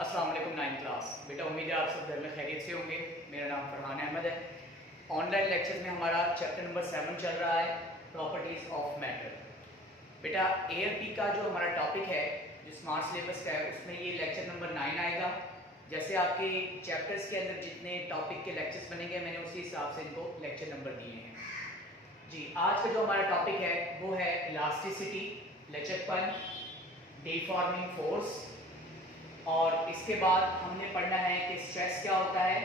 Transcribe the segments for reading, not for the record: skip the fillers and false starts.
अस्सलाम वालेकुम 9th class. बेटा उम्मीद है आप सब घर में खैरियत से होंगे। मेरा नाम फरहान अहमद है। ऑनलाइन लेक्चर में हमारा चैप्टर नंबर 7 चल रहा है, प्रॉपर्टीज़ ऑफ मैटर। बेटा ALP का जो हमारा टॉपिक है, जो स्मार्ट सिलेबस का है, उसमें ये लेक्चर नंबर 9 आएगा। जैसे आपके चैप्टर्स के अंदर जितने टॉपिक के लेक्चर्स बनेंगे, मैंने उसी हिसाब से इनको लेक्चर नंबर दिए हैं। जी, आज का जो हमारा टॉपिक है वो है इलास्टिसिटी, लचकपन, डिफॉर्मिंग फोर्स, और इसके बाद हमने पढ़ना है कि स्ट्रेस क्या होता है,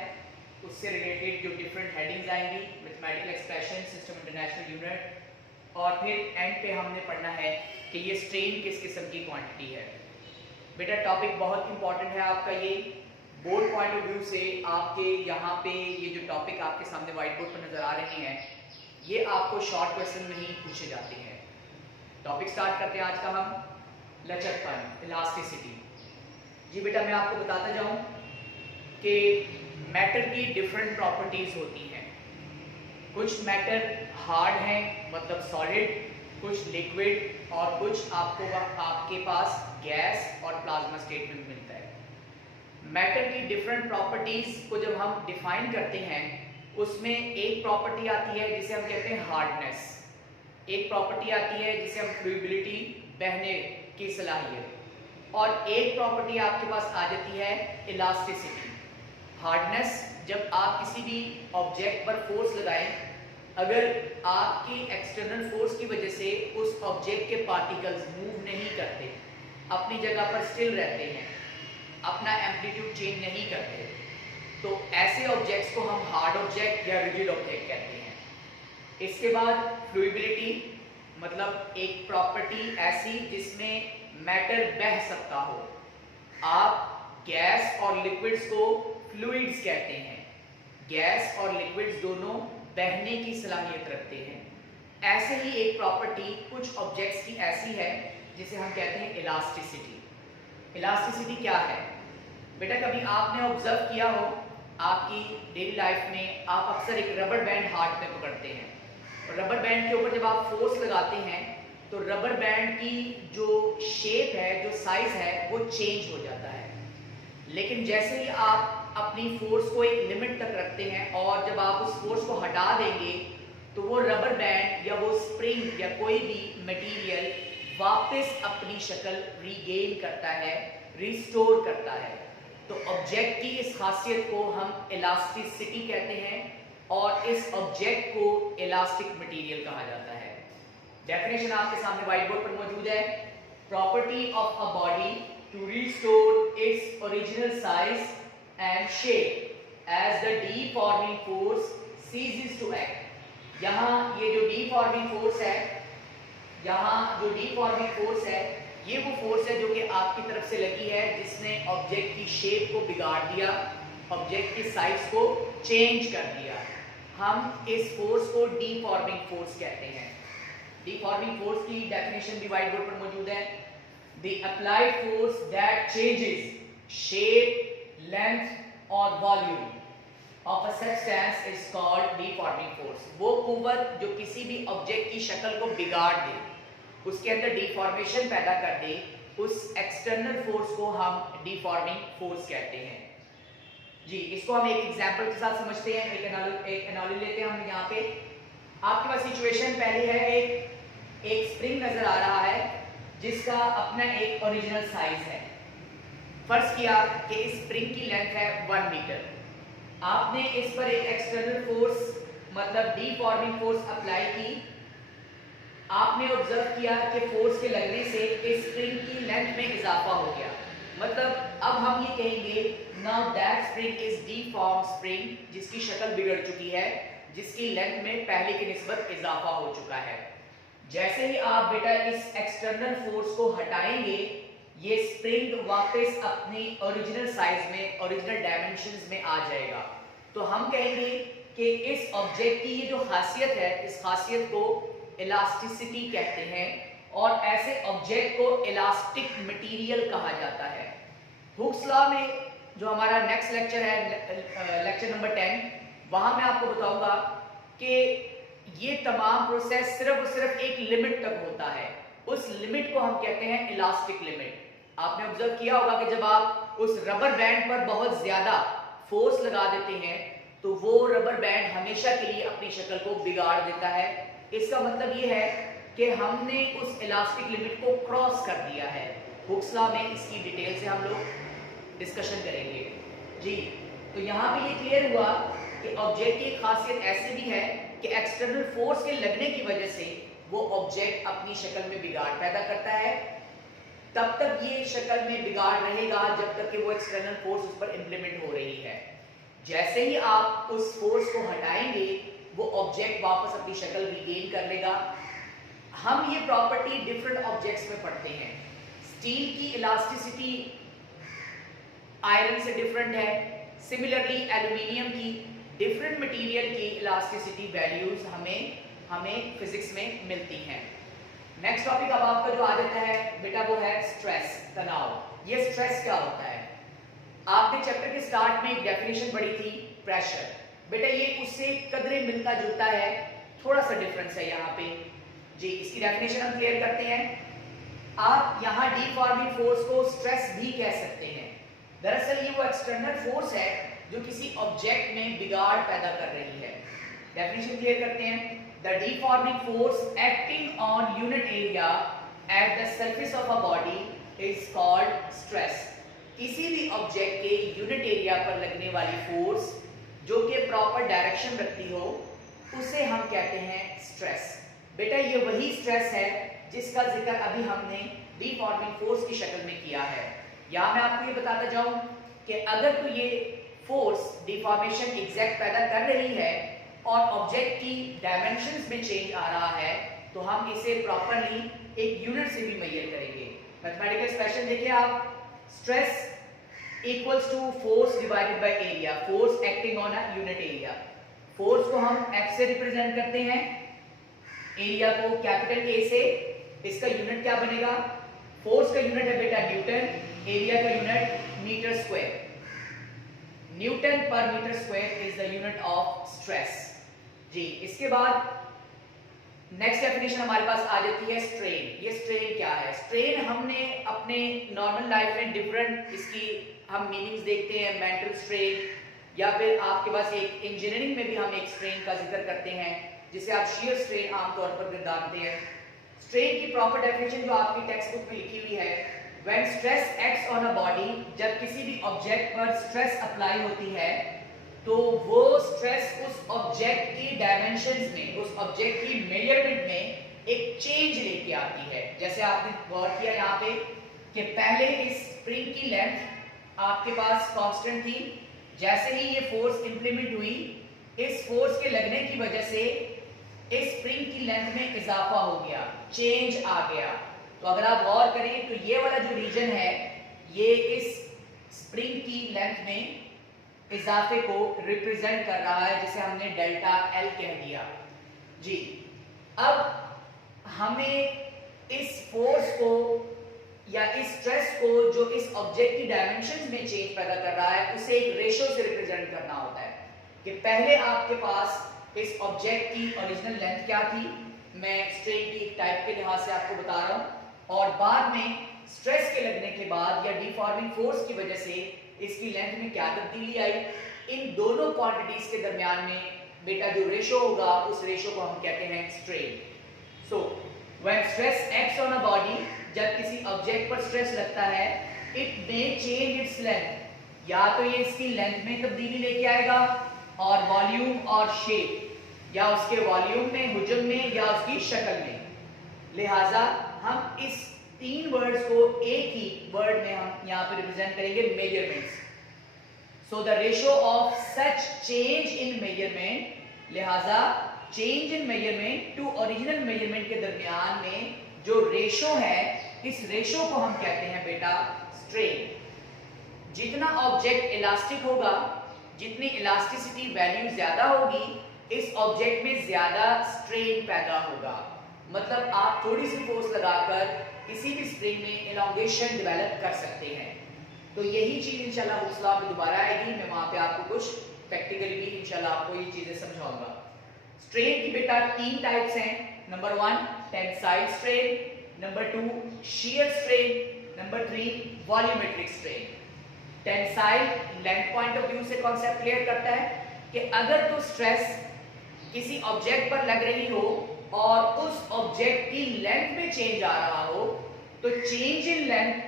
उससे रिलेटेड जो डिफरेंट हेडिंग्स आएंगी, mathematical expression, system international unit, और फिर एंड पे हमने पढ़ना है कि ये स्ट्रेन किस किस्म की क्वांटिटी है। बेटा टॉपिक बहुत इंपॉर्टेंट है आपका। ये बोर्ड पॉइंट ऑफ व्यू से आपके यहाँ पे ये जो टॉपिक आपके सामने व्हाइट बोर्ड पर नजर आ रहे हैं, ये आपको शॉर्ट क्वेश्चन में ही पूछे जाते हैं। टॉपिक स्टार्ट करते हैं आज का हम, लचकपन, इलास्टिसिटी। जी बेटा मैं आपको बताता जाऊं कि मैटर की डिफरेंट प्रॉपर्टीज होती हैं। कुछ मैटर हार्ड हैं, मतलब सॉलिड, कुछ लिक्विड, और कुछ आपके पास गैस और प्लाज्मा स्टेट में मिलता है। मैटर की डिफरेंट प्रॉपर्टीज को जब हम डिफाइन करते हैं, उसमें एक प्रॉपर्टी आती है जिसे हम कहते हैं हार्डनेस, एक प्रॉपर्टी आती है जिसे हम फ्लूइबिलिटी, बहने की सलाहियत, और एक प्रॉपर्टी आपके पास आ जाती है इलास्टिसिटी। हार्डनेस, जब आप किसी भी ऑब्जेक्ट पर फोर्स लगाएं, अगर आपकी एक्सटर्नल फोर्स की वजह से उस ऑब्जेक्ट के पार्टिकल्स मूव नहीं करते, अपनी जगह पर स्टिल रहते हैं, अपना एम्पलीट्यूड चेंज नहीं करते, तो ऐसे ऑब्जेक्ट्स को हम हार्ड ऑब्जेक्ट या रिजिड ऑब्जेक्ट कहते हैं। इसके बाद फ्लूइबिलिटी, मतलब एक प्रॉपर्टी ऐसी जिसमें मैटर बह सकता हो। आप गैस और लिक्विड्स को फ्लूइड्स कहते हैं। गैस और लिक्विड्स दोनों बहने की सलाहियत रखते हैं। ऐसे ही एक प्रॉपर्टी कुछ ऑब्जेक्ट्स की ऐसी है जिसे हम कहते हैं इलास्टिसिटी। इलास्टिसिटी क्या है बेटा? कभी आपने ऑब्जर्व किया हो, आपकी डेली लाइफ में आप अक्सर एक रबर बैंड हाथ में पकड़ते हैं, और रबर बैंड के ऊपर जब आप फोर्स लगाते हैं तो रबर बैंड की जो शेप है, जो साइज है, वो चेंज हो जाता है। लेकिन जैसे ही आप अपनी फोर्स को एक लिमिट तक रखते हैं और जब आप उस फोर्स को हटा देंगे, तो वो रबर बैंड या वो स्प्रिंग या कोई भी मटेरियल वापस अपनी शक्ल रीगेन करता है, रिस्टोर करता है। तो ऑब्जेक्ट की इस खासियत को हम इलास्टिसिटी कहते हैं, और इस ऑब्जेक्ट को इलास्टिक मटेरियल कहा जाता है। डेफिनेशन आपके सामने व्हाइट बोर्ड पर मौजूद है। Property of a body to restore its original size and shape as the deforming force ceases to act. यहाँ ये जो डीफॉर्मिंग फोर्स है, यहाँ जो डीफॉर्मिंग फोर्स है, ये वो फोर्स है जो कि आपकी तरफ से लगी है, जिसने ऑब्जेक्ट की शेप को बिगाड़ दिया, ऑब्जेक्ट की साइज को चेंज कर दिया। हम इस फोर्स को डीफॉर्मिंग फोर्स कहते हैं। डीफॉर्मिंग फोर्स की डेफिनेशन भी व्हाइट बोर्ड पर मौजूद है। The applied force that changes shape, length और volume of a substance is called deforming force. वो कुव्वत जो किसी भी ऑब्जेक्ट की शक्ल को बिगाड़ दे, उसके अंदर डिफॉर्मेशन पैदा कर दे, उस एक्सटर्नल फोर्स को हम डीफॉर्मिंग फोर्स कहते हैं। जी, इसको हम एक एग्जांपल के साथ समझते हैं। एक एनालॉजी लेते हैं हम। यहाँ पे आपके पास सिचुएशन पहले है, एक स्प्रिंग नजर आ रहा है जिसका अपना एक ओरिजिनल साइज है। फर्ज किया कि इस स्प्रिंग की लेंथ है 1 मीटर। आपने इस पर एक एक्सटर्नल फोर्स, मतलब डीफॉर्मिंग फोर्स अप्लाई की। आपने ऑब्जर्व किया कि फोर्स के लगने से इस स्प्रिंग की लेंथ में इजाफा हो गया। मतलब अब हम ये कहेंगे now that spring is डीफॉर्म्ड spring, जिसकी शक्ल बिगड़ चुकी है, जिसकी लेंथ में पहले की निस्बत इजाफा हो चुका है। जैसे ही आप बेटा इस एक्सटर्नल फोर्स को हटाएंगे, ये स्प्रिंग वापस अपनी ओरिजिनल साइज में, ओरिजिनल डायमेंशंस में आ जाएगा। तो हम कहेंगे कि इस ऑब्जेक्ट की ये जो खासियत है, इस खासियत को इलास्टिसिटी कहते हैं, और ऐसे ऑब्जेक्ट को इलास्टिक मटेरियल कहा जाता है। हुक्स लॉ में जो हमारा नेक्स्ट लेक्चर है, लेक्चर नंबर 10, वहां मैं आपको बताऊंगा कि ये तमाम प्रोसेस सिर्फ एक लिमिट तक होता है। उस लिमिट को हम कहते हैं इलास्टिक लिमिट। आपने ऑब्जर्व किया होगा कि जब आप उस रबर बैंड पर बहुत ज्यादा फोर्स लगा देते हैं तो वो रबर बैंड हमेशा के लिए अपनी शक्ल को बिगाड़ देता है। इसका मतलब ये है कि हमने उस इलास्टिक लिमिट को क्रॉस कर दिया है। हुक्स लॉ में इसकी डिटेल से हम लोग डिस्कशन करेंगे जी। तो यहाँ पे ये क्लियर हुआ कि ऑब्जेक्ट की खासियत ऐसी भी है कि एक्सटर्नल फोर्स के लगने की वजह से वो ऑब्जेक्ट अपनी शक्ल में बिगाड़ पैदा करता है। तब तक ये शक्ल में बिगाड़ रहेगा जब तक कि वो एक्सटर्नल फोर्स उस पर इंप्लीमेंट हो रही है। जैसे ही आप उस फोर्स को हटाएंगे वो ऑब्जेक्ट वापस अपनी शक्ल रिगेन कर लेगा। हम ये प्रॉपर्टी डिफरेंट ऑब्जेक्ट्स में पढ़ते हैं। स्टील की इलास्टिसिटी आयरन से डिफरेंट है। सिमिलरली एल्यूमिनियम की डिफरेंट मटेरियल की इलास्टिसिटी वैल्यूज हमें फिजिक्स में मिलती हैं। नेक्स्ट टॉपिक अब आपका जो आ जाता है बेटा वो है स्ट्रेस, तनाव। ये स्ट्रेस क्या होता है? आपने चैप्टर के स्टार्ट में एक डेफिनेशन पढ़ी थी प्रेशर। बेटा ये उससे कदरे मिलता जुलता है, थोड़ा सा डिफरेंस है यहाँ पे जी। इसकी डेफिनेशन हम क्लियर करते हैं। आप यहाँ डीफॉर्मिंग फोर्स को स्ट्रेस भी कह सकते हैं। दरअसल ये वो एक्सटर्नल फोर्स है जो किसी ऑब्जेक्ट में बिगाड़ पैदा कर रही है। डेफिनेशन क्लियर करते हैं। The deforming force acting on unit area at the surface of a body is called stress. किसी भी ऑब्जेक्ट के यूनिट एरिया पर लगने वाली फोर्स जो कि प्रॉपर डायरेक्शन रखती हो उसे हम कहते हैं स्ट्रेस। बेटा ये वही स्ट्रेस है जिसका जिक्र अभी हमने डीफॉर्मिंग फोर्स की शक्ल में किया है। यहाँ मैं आपको ये बताता जाऊं कि अगर तो ये फोर्स डिफॉर्मेशन एग्जैक्ट पैदा कर रही है और ऑब्जेक्ट की डायमेंशंस में चेंज आ रहा है तो हम इसे प्रॉपरली एक यूनिट से भी मेजर करेंगे। मैथमेटिकल एक्सप्रेशन देखिए आप, stress equals to force divided by area, force acting on a unit area. Force को हम F से रिप्रेजेंट करते हैं, एरिया को कैपिटल A से। इसका यूनिट क्या बनेगा? फोर्स का यूनिट है बेटा न्यूटन, एरिया का यूनिट मीटर स्क्वायर। न्यूटन पर metre square is the unit of stress जी। इसके बाद नेक्स्ट डेफिनेशन हमारे पास आ जाती है स्ट्रेन। ये स्ट्रेन क्या है? स्ट्रेन हमने अपने नॉर्मल लाइफ में डिफरेंट इसकी हम मीनिंग्स देखते हैं। मेंटल स्ट्रेन या फिर आपके पास एक इंजीनियरिंग में भी हम एक स्ट्रेन का जिक्र करते हैं जिसे आप शियर स्ट्रेन आमतौर पर जानते हैं। स्ट्रेन की प्रॉपर डेफिनेशन जो आपकी टेक्स्ट बुक में लिखी हुई है, when stress acts on a body, जब किसी भी ऑब्जेक्ट पर स्ट्रेस अप्लाई होती है तो वो स्ट्रेस उस ऑब्जेक्ट की डायमेंशंस में, उस ऑब्जेक्ट की मेजरमेंट में एक चेंज लेके आती है। जैसे आपने गौर किया यहाँ पे कि पहले इस स्प्रिंग की लेंथ आपके पास कांस्टेंट थी, जैसे ही ये फोर्स इंप्लीमेंट हुई इस फोर्स के लगने की वजह से इस स्प्रिंग की लेंथ में इजाफा हो गया, चेंज आ गया। तो अगर आप गौर करें तो ये वाला जो रीजन है ये इस स्प्रिंग की लेंथ में इजाफे को रिप्रेजेंट कर रहा है जिसे हमने डेल्टा L कह दिया जी। अब हमें इस फोर्स को या इस स्ट्रेस को जो इस ऑब्जेक्ट की डायमेंशंस में चेंज पैदा कर रहा है उसे एक रेशो से रिप्रेजेंट करना होता है कि पहले आपके पास इस ऑब्जेक्ट की ओरिजिनल लेंथ क्या थी, मैं स्ट्रेन की टाइप के लिहाज से आपको बता रहा हूं, और बाद में स्ट्रेस के लगने के बाद या डिफॉर्मिंग फोर्स की वजह से इसकी लेंथ में क्या तब्दीली आई। इन दोनों क्वांटिटीज के दरमियान में बेटा जो रेशो होगा उस रेशो को हम कहते हैं strain. So when stress acts on a body, जब किसी ऑब्जेक्ट पर स्ट्रेस लगता है, it may change its length, या तो ये इसकी लेंथ में तब्दीली लेके आएगा और वॉल्यूम और शेप, या उसके वॉल्यूम में, हुजम में, या उसकी शक्ल में। लिहाजा हम इस तीन वर्ड्स को एक ही वर्ड में हम यहाँ पे रिप्रेजेंट करेंगे, measurements. So the ratio of such change in measurement, लिहाजा change in measurement to original measurement के दरमियान में जो रेशो है, इस रेशो को हम कहते हैं बेटा स्ट्रेन। जितना ऑब्जेक्ट इलास्टिक होगा, जितनी इलास्टिसिटी वैल्यू ज्यादा होगी, इस ऑब्जेक्ट में ज्यादा स्ट्रेन पैदा होगा। मतलब आप थोड़ी सी फोर्स लगाकर किसी भी स्प्रिंग में एलोंगेशन डेवलप कर सकते हैं। तो यही चीज इंशाल्लाह हुक्स लॉ में दोबारा आएगी, मैं वहां पे आपको कुछ प्रैक्टिकली भी इंशाल्लाह आपको ये चीजें समझाऊंगा। स्ट्रेन की बेटा तीन टाइप्स हैं। Number 1 tensile strain, number 2 shear strain, number 3 volumetric strain. Tensile length point of view से कॉन्सेप्ट क्लियर करता है कि अगर तो स्ट्रेस किसी ऑब्जेक्ट पर लग रही हो और उस ऑब्जेक्ट की लेंथ में चेंज आ रहा हो, तो change in length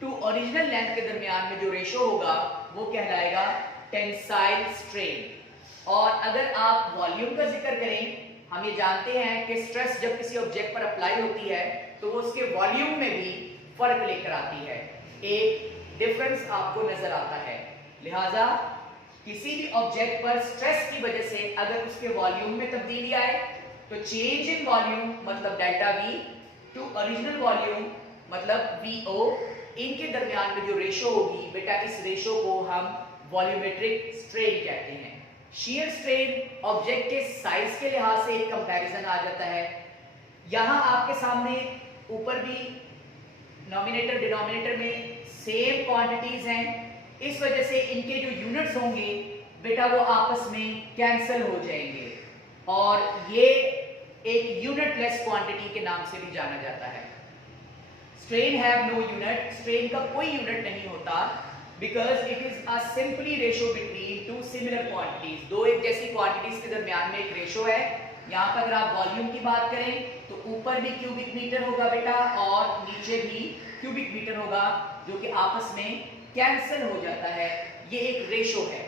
to original length के दरमियान में जो रेशो होगा वो कहलाएगा टेंसाइल स्ट्रेन। और अगर आप वॉल्यूम का जिक्र करें, हम ये जानते हैं कि स्ट्रेस जब किसी ऑब्जेक्ट पर अप्लाई होती है तो वो उसके वॉल्यूम में भी फर्क लेकर आती है, एक डिफरेंस आपको नजर आता है। लिहाजा किसी भी ऑब्जेक्ट पर स्ट्रेस की वजह से अगर उसके वॉल्यूम में तब्दीली आए तो चेंज इन वॉल्यूम मतलब delta V to original volume मतलब वीओ, इनके दरमियान में जो रेशो होगी बेटा, इस रेशो को हम वॉल्यूमेट्रिक स्ट्रेन कहते हैं। शियर स्ट्रेन ऑब्जेक्ट के साइज के लिहाज से एक कंपैरिजन आ जाता है। यहां आपके सामने ऊपर भी नॉमिनेटर डिनोमिनेटर में सेम क्वांटिटीज हैं, इस वजह से इनके जो यूनिट्स होंगे बेटा वो आपस में कैंसिल हो जाएंगे और ये एक यूनिटलेस क्वांटिटी के नाम से भी जाना जाता है। Strain have no unit, strain का कोई यूनिट नहीं होता because it is a simply ratio between two similar quantities. दो एक जैसी क्वांटिटीज के दरमियान में एक रेशो है। यहाँ पर अगर आप वॉल्यूम की बात करें तो ऊपर भी क्यूबिक मीटर होगा बेटा और नीचे भी क्यूबिक मीटर होगा, जो कि आपस में कैंसिल हो जाता है। ये एक रेशो है।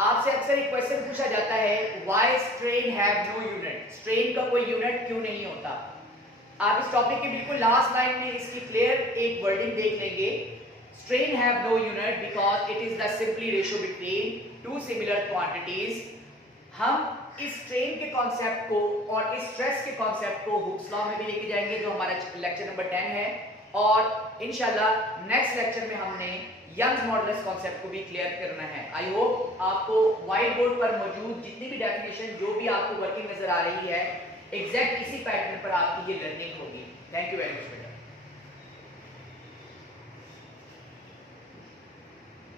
आपसे अक्सर एक क्वेश्चन पूछा जाता है, why strain have no unit, strain का कोई यूनिट क्यों नहीं होता। आप इस टॉपिक के बिल्कुल लास्ट लाइन में इसकी क्लियर एक वर्डिंग देख लेंगे, strain have no unit because it is the simply ratio between two similar quantities. हम इस स्ट्रेन के कॉन्सेप्ट को और इस स्ट्रेस के कॉन्सेप्ट को हुक्स लॉ में भी लेके जाएंगे, जो हमारा लेक्चर नंबर 10 है, और इंशाल्लाह नेक्स्ट लेक्चर में हमने यंग्स मॉडुलस कॉन्सेप्ट को भी क्लियर करना है। आई होप आपको व्हाइट बोर्ड पर मौजूद जितनी भी डेफिनेशन जो भी आपको वर्किंग नजर आ रही है, एग्जैक्ट इसी पैटर्न पर आपकी ये लर्निंग होगी। थैंक यू वेरी मच बेटा।